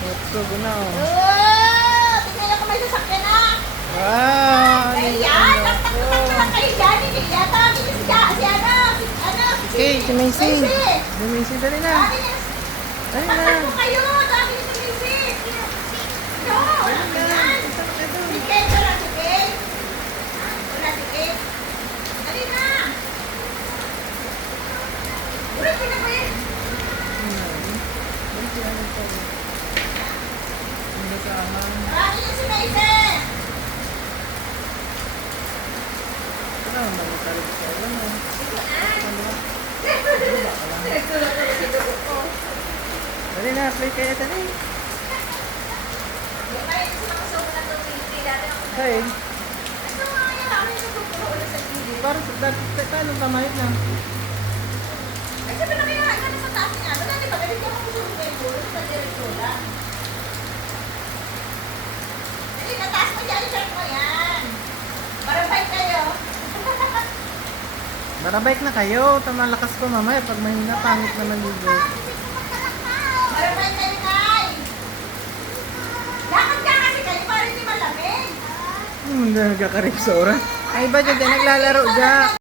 Let's go na. Oh! Tingnan niyo kung may sasakyan na. Wow! Ayan! Taktak-taktak na lang kayo dyan. Yata kami si Okay, si Macy. Macy. Si Macy, dali na. Dami niya. Dali na. Taktak po kayo. Dami niya si Macy. No, wala ka yan. Si Kate, wala si Kate. Wala si Kate. Dali na. Ulit, pinapin. Marami niya si Macy. Dali na, play kayo, dali. Hey, parang paano tamayot na? Barabike na kayo, tamalakas ko mamaya pag mahina, pangit naman yung girl. Marabay kayo, Nay! Lakad ka kasi kayo para hindi malamig. Hindi nagkakarip sa oras. Ay, ba dyan, naglalaro dyan.